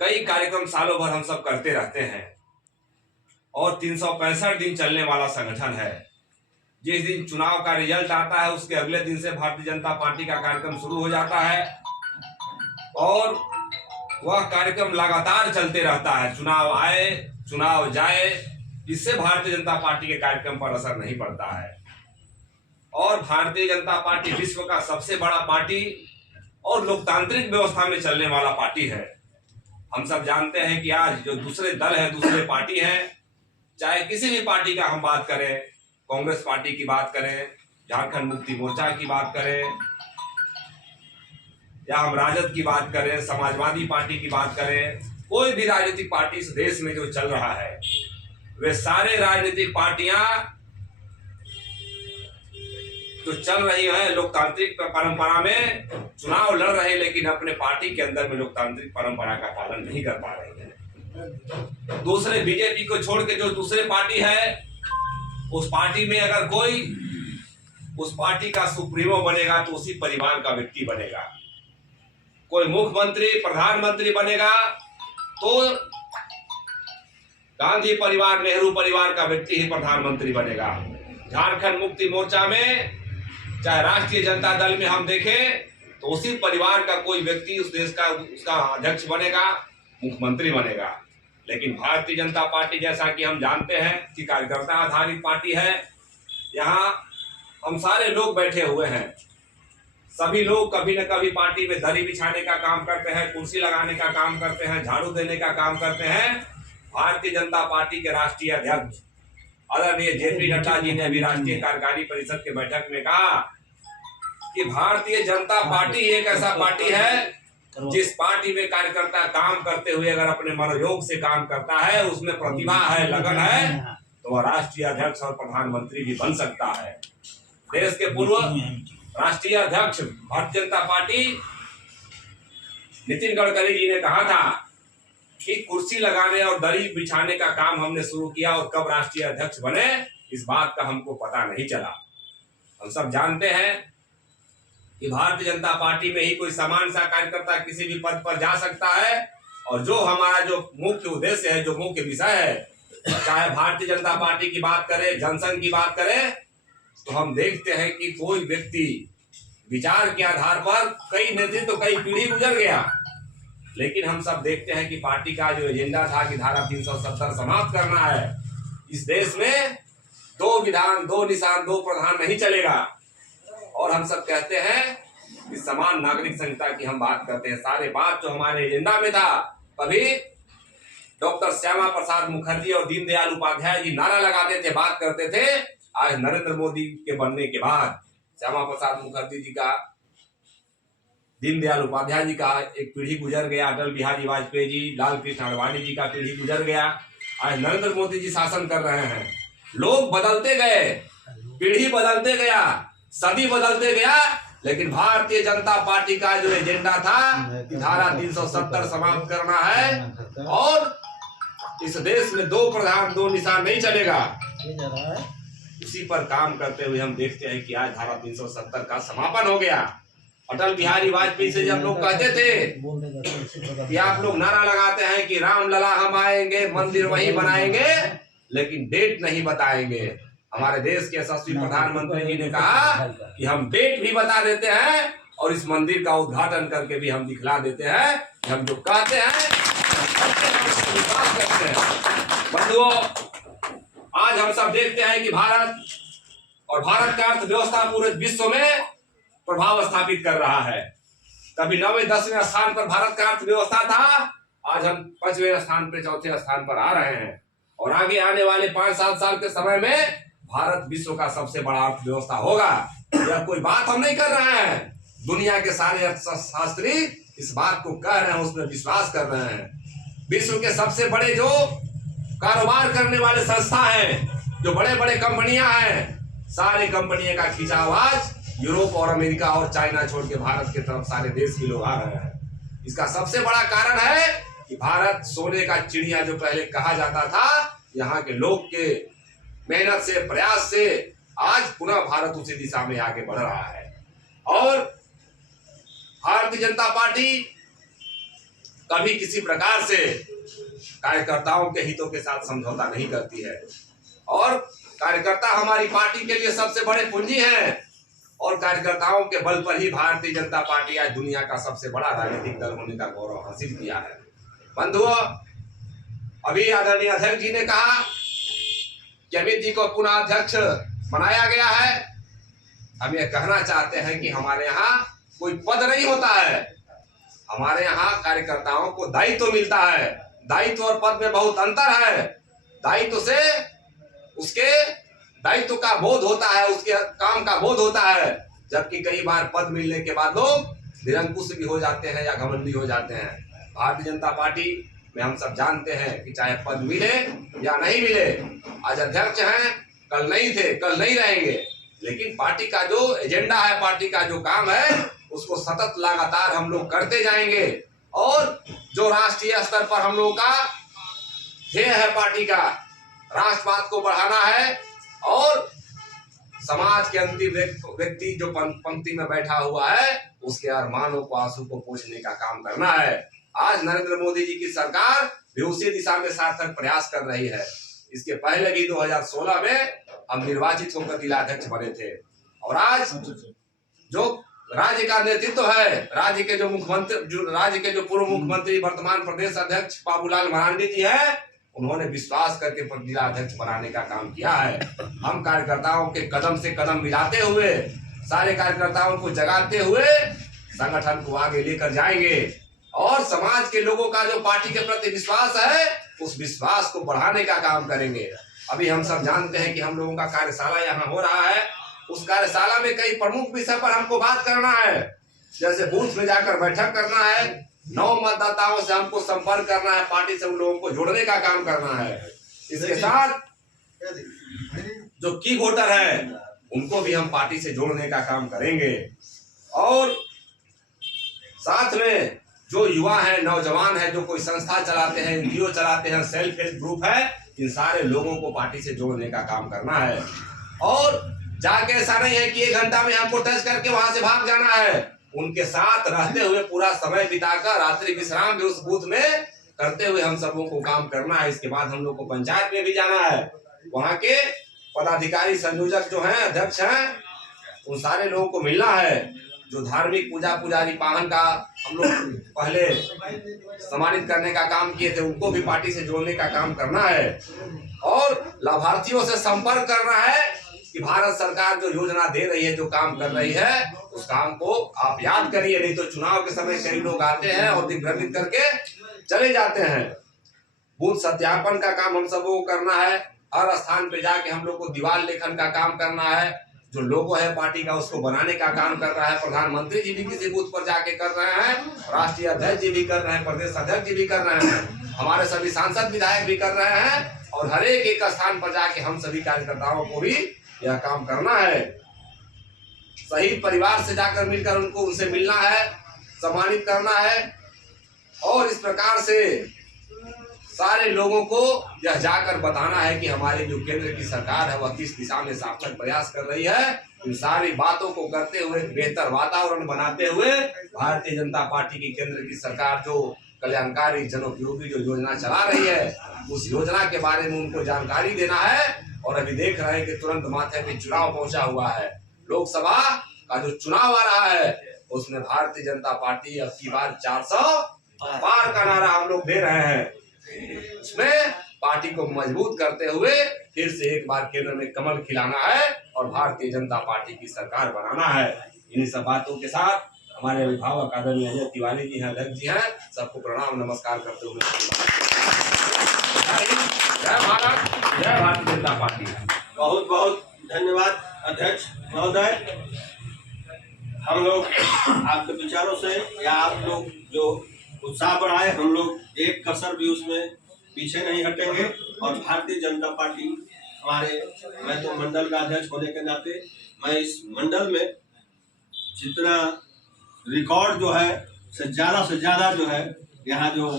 कई कार्यक्रम सालों भर हम सब करते रहते हैं और 365 दिन चलने वाला संगठन है। जिस दिन चुनाव का रिजल्ट आता है उसके अगले दिन से भारतीय जनता पार्टी का कार्यक्रम शुरू हो जाता है और वह कार्यक्रम लगातार चलते रहता है। चुनाव आए चुनाव जाए, इससे भारतीय जनता पार्टी के कार्यक्रम पर असर नहीं पड़ता है। और भारतीय जनता पार्टी विश्व का सबसे बड़ा पार्टी और लोकतांत्रिक व्यवस्था में चलने वाला पार्टी है। हम सब जानते हैं कि आज जो दूसरे दल है, दूसरे पार्टी हैं, चाहे किसी भी पार्टी का हम बात करें, कांग्रेस पार्टी की बात करें, झारखंड मुक्ति मोर्चा की बात करें, या हम राजद की बात करें, समाजवादी पार्टी की बात करें, कोई भी राजनीतिक पार्टी इस देश में जो चल रहा है, वे सारे राजनीतिक पार्टियां जो चल रही है लोकतांत्रिक परंपरा में चुनाव लड़ रहे हैं, लेकिन अपने पार्टी के अंदर में लोकतांत्रिक परंपरा का पालन नहीं कर पा रहे हैं। दूसरे बीजेपी को छोड़ के जो दूसरे पार्टी है, उस पार्टी में अगर कोई उस पार्टी का सुप्रीमो बनेगा तो उसी परिवार का व्यक्ति बनेगा। कोई मुख्यमंत्री प्रधानमंत्री बनेगा तो गांधी परिवार नेहरू परिवार का व्यक्ति ही प्रधानमंत्री बनेगा। झारखंड मुक्ति मोर्चा में चाहे राष्ट्रीय जनता दल में हम देखें तो उसी परिवार का कोई व्यक्ति उस देश का उसका अध्यक्ष बनेगा, मुख्यमंत्री बनेगा। लेकिन भारतीय जनता पार्टी, जैसा कि हम जानते हैं कि कार्यकर्ता आधारित पार्टी है, यहाँ हम सारे लोग बैठे हुए हैं। सभी लोग कभी न कभी पार्टी में दरी बिछाने का काम करते हैं, कुर्सी लगाने का काम करते हैं, झाड़ू देने का काम करते हैं। भारतीय जनता पार्टी के राष्ट्रीय अध्यक्ष आदरणीय जेपी नड्डा जी ने भी राष्ट्रीय कार्यकारी परिषद के बैठक में कहा कि भारतीय जनता पार्टी एक ऐसा पार्टी है जिस पार्टी में कार्यकर्ता काम करते हुए अगर अपने मनोयोग से काम करता है, उसमें प्रतिभा है, लगन है, तो वह राष्ट्रीय अध्यक्ष और प्रधानमंत्री भी बन सकता है। देश के पूर्व राष्ट्रीय अध्यक्ष भारतीय जनता पार्टी नितिन गडकरी जी ने कहा था कि कुर्सी लगाने और दरी बिछाने का काम हमने शुरू किया और कब राष्ट्रीय अध्यक्ष बने इस बात का हमको पता नहीं चला। हम सब जानते हैं कि भारतीय जनता पार्टी में ही कोई समान सा कार्यकर्ता किसी भी पद पर जा सकता है। और जो हमारा जो मुख्य उद्देश्य है, जो मुख्य विषय है, चाहे भारतीय जनता पार्टी की बात करें, जनसंघ की बात करें, तो हम देखते हैं कि कोई व्यक्ति विचार के आधार पर कई नेतृत्व कई पीढ़ी गुजर गया, लेकिन हम सब देखते हैं कि पार्टी का जो एजेंडा था कि धारा 370 समाप्त करना है, इस देश में दो विधान, दो निशान, दो प्रधान नहीं चलेगा। और हम सब कहते हैं कि समान नागरिक संहिता की हम बात करते हैं। सारे बात जो हमारे एजेंडा में था, कभी डॉक्टर श्यामा प्रसाद मुखर्जी और दीनदयाल उपाध्याय जी नारा लगाते थे, बात करते थे। आज नरेंद्र मोदी के बनने के बाद श्यामा प्रसाद मुखर्जी जी का, दीनदयाल उपाध्याय जी का एक पीढ़ी गुजर गया, अटल बिहारी वाजपेयी जी, लाल कृष्ण आडवाणी जी का पीढ़ी गुजर गया। आज नरेंद्र मोदी जी शासन कर रहे हैं। लोग बदलते गए, पीढ़ी बदलते गया, सदी बदलते गया, लेकिन भारतीय जनता पार्टी का जो एजेंडा था कि धारा 370 समाप्त करना है और इस देश में दो प्रधान दो निशान नहीं चलेगा, उसी पर काम करते हुए हम देखते हैं कि आज धारा 370 का समापन हो गया। अटल बिहारी वाजपेयी से जब लोग कहते थे कि आप लोग नारा लगाते हैं कि राम लला हम आएंगे, मंदिर वहीं बनाएंगे, लेकिन डेट नहीं बताएंगे। हमारे देश के यशस्वी प्रधानमंत्री जी ने कहा कि हम डेट भी बता देते हैं और इस मंदिर का उद्घाटन करके भी हम दिखला देते हैं कि हम जो कहते हैं करते हैं। बंधुओं, आज हम सब देखते हैं कि भारत और भारत का अर्थव्यवस्था पूरे विश्व में प्रभाव स्थापित कर रहा है। कभी 9वें 10वें स्थान पर भारत का अर्थव्यवस्था था, आज हम 5वें स्थान पर, 4थे स्थान पर आ रहे हैं। और आगे आने वाले 5-7 साल के समय में भारत विश्व का सबसे बड़ा अर्थव्यवस्था होगा। यह कोई बात हम नहीं कर रहे हैं, दुनिया के सारे अर्थशास्त्री इस बात को कह रहे हैं, उसमें विश्वास कर रहे हैं। विश्व के सबसे बड़े जो कारोबार करने वाले संस्था हैं, जो बड़े बड़े कंपनियां हैं, सारी कंपनियों का खिंचाव आज यूरोप और अमेरिका और चाइना छोड़ के भारत की तरफ सारे देश के लोग आ रहे हैं। इसका सबसे बड़ा कारण है कि भारत सोने का चिड़िया जो पहले कहा जाता था, यहाँ के लोग के मेहनत से, प्रयास से आज पुनः भारत उसी दिशा में आगे बढ़ रहा है। और भारतीय जनता पार्टी कभी किसी प्रकार से कार्यकर्ताओं के हितों के साथ समझौता नहीं करती है। और कार्यकर्ता हमारी पार्टी के लिए सबसे बड़े पूंजी हैं और कार्यकर्ताओं के बल पर ही भारतीय जनता पार्टी आज दुनिया का सबसे बड़ा राजनीतिक दल होने का गौरव हासिल किया है। बंधुओं, अभी आदरणीय अध्यक्ष जी ने कहा कि अमित जी को पुनः अध्यक्ष बनाया गया है। हम ये कहना चाहते हैं कि हमारे यहाँ कोई पद नहीं होता है, हमारे यहाँ कार्यकर्ताओं को दायित्व मिलता है। दायित्व और पद में बहुत अंतर है। दायित्व से उसके दायित्व का बोध होता है, उसके काम का बोध होता है, जबकि कई बार पद मिलने के बाद लोग निरंकुश भी हो जाते हैं या घमंडी हो जाते हैं। भारतीय जनता पार्टी में हम सब जानते हैं कि चाहे पद मिले या नहीं मिले, आज अध्यक्ष हैं, कल नहीं थे, कल नहीं रहेंगे, लेकिन पार्टी का जो एजेंडा है, पार्टी का जो काम है, उसको सतत लगातार हम लोग करते जाएंगे। और जो राष्ट्रीय स्तर पर हम लोगों का ध्येय है, पार्टी का राष्ट्रवाद को बढ़ाना है और समाज के अंतिम व्यक्ति जो पंक्ति में बैठा हुआ है उसके अरमानों को, आंसू को पोंछने का काम करना है। आज नरेंद्र मोदी जी की सरकार भी उसी दिशा में सार्थक प्रयास कर रही है। इसके पहले भी 2016 में हम निर्वाचित होकर जिलाध्यक्ष बने थे और आज जो राज्य का नेतृत्व है, राज्य के जो पूर्व मुख्यमंत्री वर्तमान प्रदेश अध्यक्ष बाबूलाल मरांडी जी है, उन्होंने विश्वास करके जिलाध्यक्ष बनाने का काम किया है। हम कार्यकर्ताओं के कदम से कदम मिलाते हुए, सारे कार्यकर्ताओं को जगाते हुए संगठन को आगे लेकर जाएंगे और समाज के लोगों का जो पार्टी के प्रति विश्वास है, उस विश्वास को बढ़ाने का काम करेंगे। अभी हम सब जानते हैं कि हम लोगों का कार्यशाला यहाँ हो रहा है। उस कार्यशाला में कई प्रमुख विषय पर हमको बात करना है, जैसे बूथ में जाकर बैठक करना है, 9 मतदाताओं से हमको संपर्क करना है, पार्टी से उन लोगों को जोड़ने का काम करना है। इसके साथ जो की वोटर है उनको भी हम पार्टी से जोड़ने का काम करेंगे और साथ में जो युवा है, नौजवान है, जो कोई संस्था चलाते हैं, एनजीओ चलाते हैं, सेल्फ हेल्प ग्रुप है, इन सारे लोगों को पार्टी से जोड़ने का काम करना है। और जाके ऐसा नहीं है कि 1 घंटा में हमको टच करके वहां से भाग जाना है, उनके साथ रहते हुए पूरा समय बिताकर रात्रि विश्राम भी उस बूथ में करते हुए हम सबों को काम करना है। इसके बाद हम लोग को पंचायत में भी जाना है, वहां के पदाधिकारी, संयोजक जो हैं, अध्यक्ष हैं, उन सारे लोगों को मिलना है। जो धार्मिक पुजारी पाहन का हम लोग पहले सम्मानित करने का काम किए थे, उनको भी पार्टी से जोड़ने का काम करना है और लाभार्थियों से संपर्क करना है कि भारत सरकार जो योजना दे रही है, जो काम कर रही है, उस काम को आप याद करिए। नहीं तो चुनाव के समय कई लोग आते हैं और दिग्भ्रमित करके चले जाते हैं। बूथ सत्यापन का काम हम सबको करना है। हर स्थान पे जाके हम लोग को दीवार लेखन का काम करना है। जो लोगो है पार्टी का, उसको बनाने का काम कर रहा है। प्रधानमंत्री जी भी किसी बूथ पर जाके कर रहे हैं, राष्ट्रीय अध्यक्ष जी भी कर रहे हैं, प्रदेश अध्यक्ष जी भी कर रहे हैं, हमारे सभी सांसद विधायक भी कर रहे हैं और हर एक स्थान पर जाके हम सभी कार्यकर्ताओं को भी यह काम करना है। शहीद परिवार से जाकर मिलकर उनसे मिलना है, सम्मानित करना है और इस प्रकार से सारे लोगों को यह जाकर बताना है कि हमारे जो केंद्र की सरकार है वह किस दिशा में सार्थक प्रयास कर रही है। इन सारी बातों को करते हुए बेहतर वातावरण बनाते हुए भारतीय जनता पार्टी की केंद्र की सरकार जो कल्याणकारी जनोपयोगी जो योजना चला रही है, उस योजना के बारे में उनको जानकारी देना है। और अभी देख रहे हैं कि तुरंत माथे पे चुनाव पहुंचा हुआ है, लोकसभा का जो चुनाव आ रहा है, उसमें भारतीय जनता पार्टी अब की बार 400 पार का नारा हम लोग दे रहे हैं। इसमें पार्टी को मजबूत करते हुए फिर से एक बार केंद्र में कमल खिलाना है और भारतीय जनता पार्टी की सरकार बनाना है। इन्हीं सब बातों के साथ हमारे अभिभावक आदरणीय अजय तिवारी जी हैं, अध्यक्ष जी हैं, सबको प्रणाम नमस्कार करते हुए जय भारत, जय भारतीय जनता पार्टी। बहुत बहुत धन्यवाद अध्यक्ष महोदय। हम लोग आपके विचारों से या आप लोग जो उत्साह बढ़ाए, हम लोग एक कसर भी उसमें पीछे नहीं हटेंगे और भारतीय जनता पार्टी मैं तो मंडल का अध्यक्ष होने के नाते मैं इस मंडल में जितना रिकॉर्ड जो है से ज्यादा जो है यहाँ जो